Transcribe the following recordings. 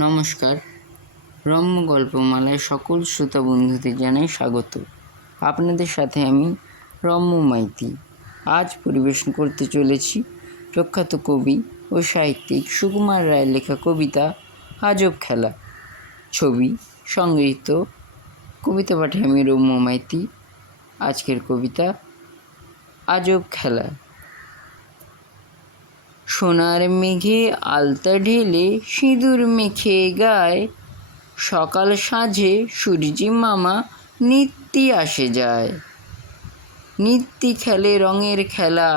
নমস্কার। রম্য গল্পমালায় সকল শ্রোতা বন্ধুদের জানাই স্বাগত। আপনাদের সাথে আমি রম্য মাইতি আজ পরিবেশন করতে চলেছি প্রখ্যাত কবি ও সাহিত্যিক সুকুমার রায়ের লেখা কবিতা আজব খেলা। ছবি সংগৃহীত। কবিতা পাঠে আমি রম্য মাইতি। আজকের কবিতা আজব খেলা। সোনার মেঘে আলতা ঢেলে সিঁদুর মেখে গায়, সকাল সাঁঝে সূর্যি মামা নিত্যি আসে যায়। নিত্যি খেলে রঙের খেলা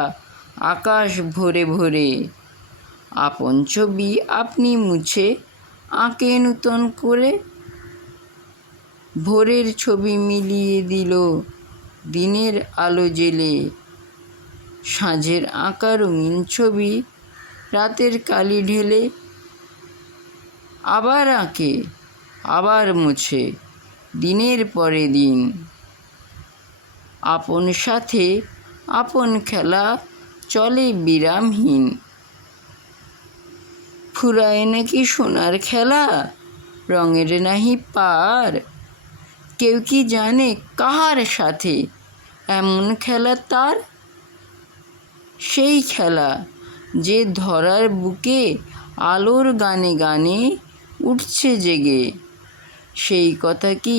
আকাশ ভরে ভরে, আপন ছবি আপনি মুছে আঁকে নূতন করে। ভোরের ছবি মিলিয়ে দিল দিনের আলো জেলে, সাঁঝের আঁকা রঙিন ছবি রাতের কালি ঢেলে। আবার আঁকে আবার মুছে দিনের পরে দিন, আপন সাথে আপন খেলা চলে বিরামহীন। ফুরায় নাকি সোনার খেলা রঙের নাহি পার, কেউ কি জানে কাহার সাথে এমন খেলা তার। সেই খেলা যে ধরার বুকে আলোর গানে গানে উঠছে জেগে, সেই কথা কি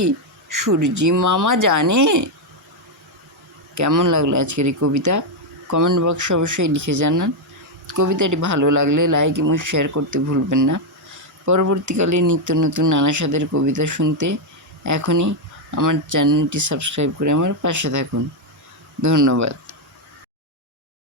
সূর্যি মামা জানে। কেমন লাগলো আজকের এই কবিতা? কমেন্ট বক্সে অবশ্যই লিখে জানান। কবিতাটি ভালো লাগলে লাইক এবং শেয়ার করতে ভুলবেন না। পরবর্তীকালে নিত্য নতুন নানা স্বাদের কবিতা শুনতে এখনই আমার চ্যানেলটি সাবস্ক্রাইব করে আমার পাশে থাকুন। ধন্যবাদ।